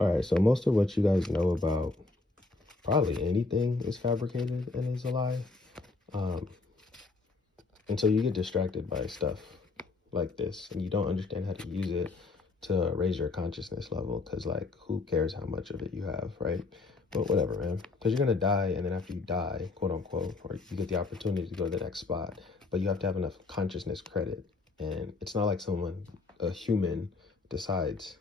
All right, so most of what you guys know about probably anything is fabricated and is a lie. Um, and so you get distracted by stuff like this and you don't understand how to use it to raise your consciousness level because, like, who cares how much of it you have, right? But whatever, man. Because you're going to die, and then after you die, quote unquote, or you get the opportunity to go to the next spot, but you have to have enough consciousness credit. And it's not like a human, decides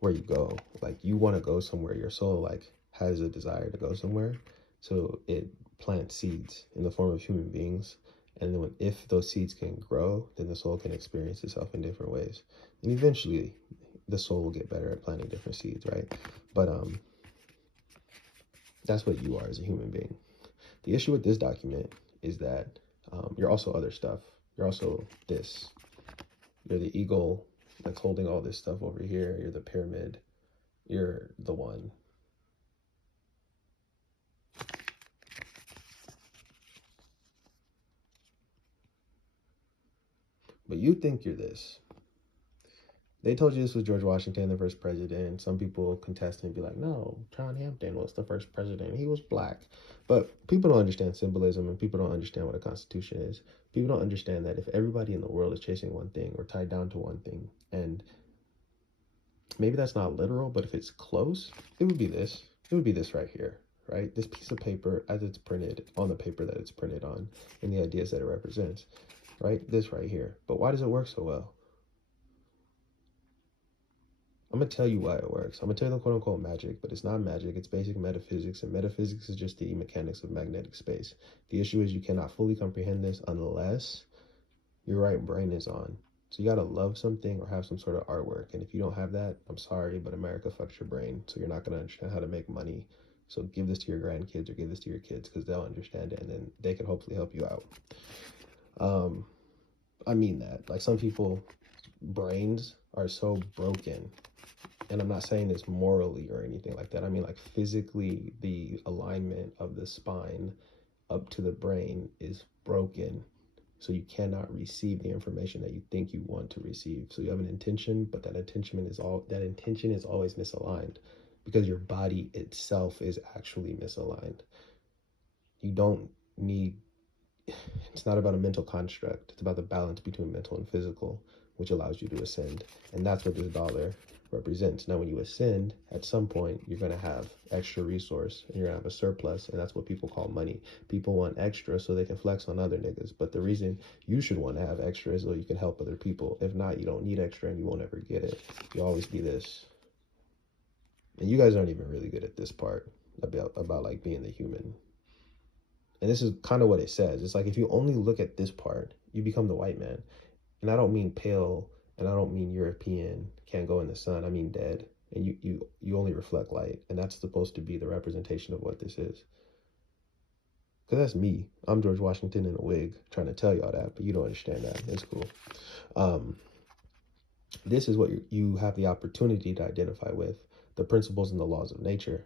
where you go. Like, you want to go somewhere. Your soul, like, has a desire to go somewhere. So it plants seeds in the form of human beings. And then if those seeds can grow, then the soul can experience itself in different ways. And eventually the soul will get better at planting different seeds, right? But that's what you are as a human being. The issue with this document is that you're also other stuff. You're also this. You're the eagle that's holding all this stuff over here. You're the pyramid. You're the one. But you think you're this. They told you this was George Washington, the first president. Some people contest and be like, no, John Hampton was the first president. He was black. But people don't understand symbolism, and people don't understand what a constitution is. People don't understand that if everybody in the world is chasing one thing or tied down to one thing, and maybe that's not literal, but if it's close, it would be this. It would be this right here, right? This piece of paper as it's printed on the paper that it's printed on and the ideas that it represents, right? This right here. But why does it work so well? I'm gonna tell you why it works. I'm gonna tell you the quote unquote magic, but it's not magic, it's basic metaphysics, and metaphysics is just the mechanics of magnetic space. The issue is you cannot fully comprehend this unless your right brain is on. So you gotta love something or have some sort of artwork. And if you don't have that, I'm sorry, but America fucks your brain. So you're not gonna understand how to make money. So give this to your grandkids or give this to your kids because they'll understand it and then they can hopefully help you out. I mean that. Like, some people brains are so broken, and I'm not saying this morally or anything like that. I mean, like, physically, the alignment of the spine up to the brain is broken. So you cannot receive the information that you think you want to receive. So you have an intention, but that intention is always misaligned because your body itself is actually misaligned. You don't need, it's not about a mental construct. It's about the balance between mental and physical, which allows you to ascend. And that's what this dollar represents. Now, when you ascend, at some point, you're going to have extra resource and you're going to have a surplus. And that's what people call money. People want extra so they can flex on other niggas. But the reason you should want to have extra is so you can help other people. If not, you don't need extra and you won't ever get it. You'll always be this. And you guys aren't even really good at this part about like being the human. And this is kind of what it says. It's like, if you only look at this part, you become the white man. And I don't mean pale, and I don't mean European, can't go in the sun. I mean dead. And you only reflect light. And that's supposed to be the representation of what this is. Because that's me. I'm George Washington in a wig trying to tell y'all that, but you don't understand that. It's cool. This is what you have the opportunity to identify with, the principles and the laws of nature.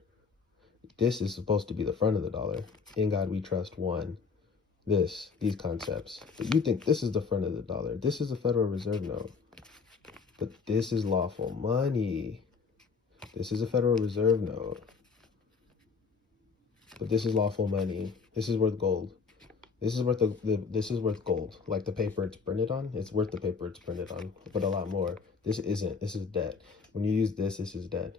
This is supposed to be the front of the dollar. In God we trust, one. These concepts. But you think this is the front of the dollar. This is a Federal Reserve note. But this is lawful money. This is a Federal Reserve note. But this is lawful money. This is worth gold. This is worth this is worth gold. Like the paper it's printed on, it's worth the paper it's printed on, but a lot more. This isn't. This is debt. When you use this is debt.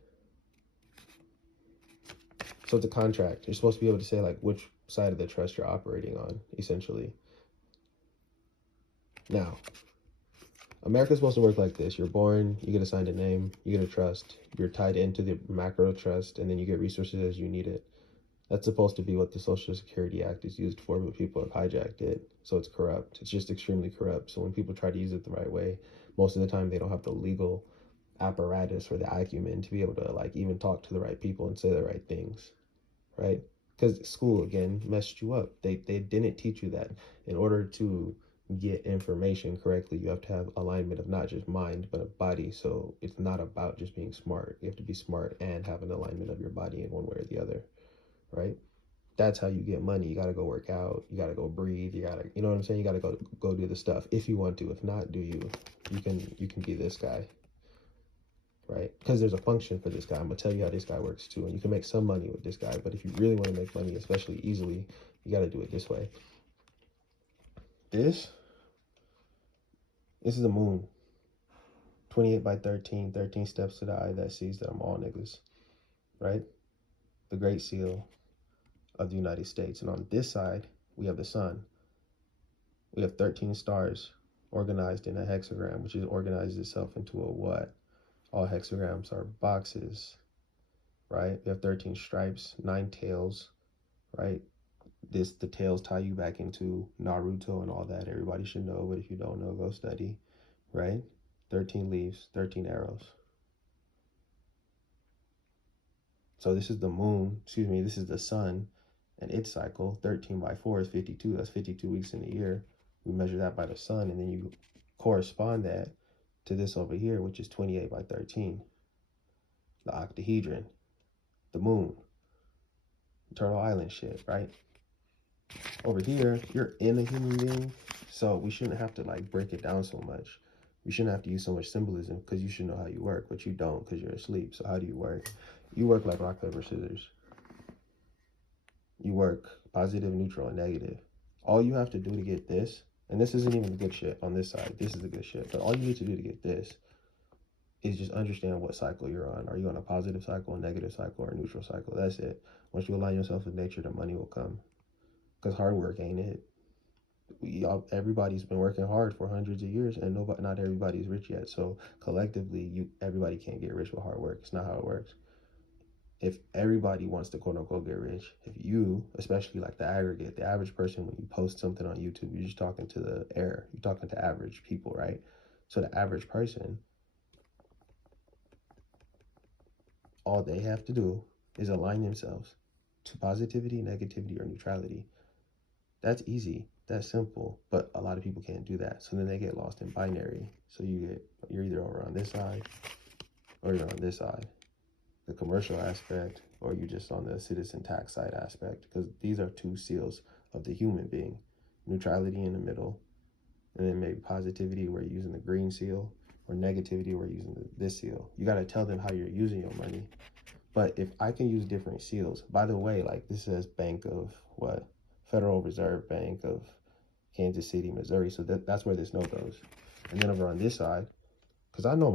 So it's a contract. You're supposed to be able to say, like, which side of the trust you're operating on, essentially. Now, America's supposed to work like this. You're born, you get assigned a name, you get a trust, you're tied into the macro trust, and then you get resources as you need it. That's supposed to be what the Social Security Act is used for, but people have hijacked it. So it's corrupt. It's just extremely corrupt. So when people try to use it the right way, most of the time they don't have the legal apparatus or the acumen to be able to, like, even talk to the right people and say the right things. Right? Because school, again, messed you up. They didn't teach you that. In order to get information correctly, you have to have alignment of not just mind, but of body. So it's not about just being smart. You have to be smart and have an alignment of your body in one way or the other, right? That's how you get money. You got to go work out. You got to go breathe. You got to, you know what I'm saying? You got to go do the stuff if you want to. If not, do you? You can be this guy, right? Because there's a function for this guy. I'm gonna tell you how this guy works too, and you can make some money with this guy. But if you really want to make money, especially easily, you got to do it this way. This is the moon. 28 by 13, 13 steps to the eye that sees that I'm all niggas, right? The Great Seal of the United States. And on this side, we have the sun. We have 13 stars organized in a hexagram, which is organizes itself into a what? All hexagrams are boxes, right? We have 13 stripes, 9 tails, right? The tails tie you back into Naruto and all that. Everybody should know, but if you don't know, go study, right? 13 leaves, 13 arrows. So this is the moon, this is the sun and its cycle. 13 by 4 is 52. That's 52 weeks in a year. We measure that by the sun, and then you correspond that to this over here, which is 28 by 13. The octahedron, the moon, Turtle Island shit, right? Over here, you're in a human being, so we shouldn't have to like break it down so much. You shouldn't have to use so much symbolism because you should know how you work, but you don't because you're asleep. So how do you work? You work like rock, paper, scissors. You work positive, neutral, and negative. All you have to do to get this, and this isn't even the good shit on this side. This is the good shit. But all you need to do to get this is just understand what cycle you're on. Are you on a positive cycle, a negative cycle, or a neutral cycle? That's it. Once you align yourself with nature, the money will come. Because hard work ain't it. Everybody's been working hard for hundreds of years, and not everybody's rich yet. So collectively, everybody can't get rich with hard work. It's not how it works. If everybody wants to quote unquote get rich, if you, especially like the average person, when you post something on YouTube, you're just talking to the air. You're talking to average people, right? So the average person, all they have to do is align themselves to positivity, negativity, or neutrality. That's easy. That's simple. But a lot of people can't do that. So then they get lost in binary. So you're either over on this side or you're on this side, the commercial aspect, or you're just on the citizen tax side aspect, because these are two seals of the human being. Neutrality in the middle, and then maybe positivity where you're using the green seal, or negativity where you're using this seal. You got to tell them how you're using your money. But if I can use different seals, by the way, like this says Bank of what? Federal Reserve Bank of Kansas City, Missouri. So that's where this note goes. And then over on this side, because I know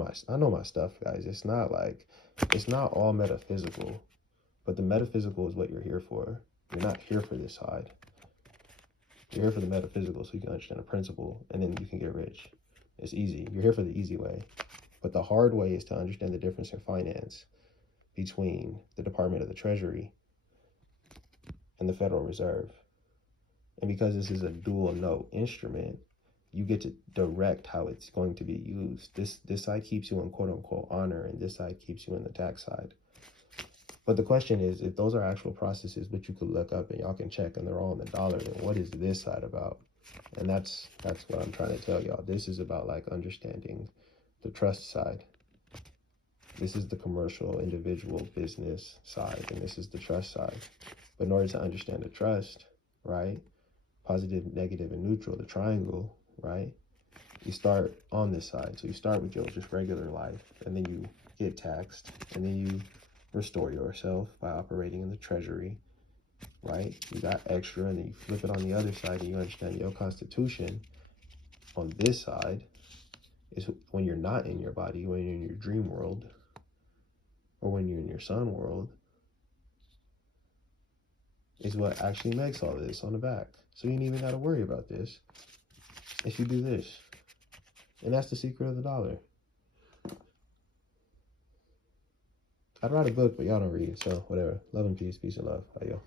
my stuff, guys. It's not all metaphysical, but the metaphysical is what you're here for. You're not here for this side. You're here for the metaphysical, so you can understand the principle, and then you can get rich. It's easy. You're here for the easy way. But the hard way is to understand the difference in finance between the Department of the Treasury and the Federal Reserve. And because this is a dual note instrument, you get to direct how it's going to be used. This side keeps you in quote unquote honor, and this side keeps you in the tax side. But the question is, if those are actual processes which you could look up and y'all can check and they're all in the dollar, then what is this side about? And that's what I'm trying to tell y'all. This is about like understanding the trust side. This is the commercial, individual, business side, and this is the trust side. But in order to understand the trust, right? Positive, negative, and neutral, the triangle, right? You start on this side. So you start with your just regular life, and then you get taxed, and then you restore yourself by operating in the treasury, right? You got extra, and then you flip it on the other side, and you understand your constitution on this side is when you're not in your body, when you're in your dream world, or when you're in your sun world, is what actually makes all this on the back. So you ain't even got to worry about this if you do this. And that's the secret of the dollar. I'd write a book, but y'all don't read, so whatever. Love and peace, peace and love. Ayo.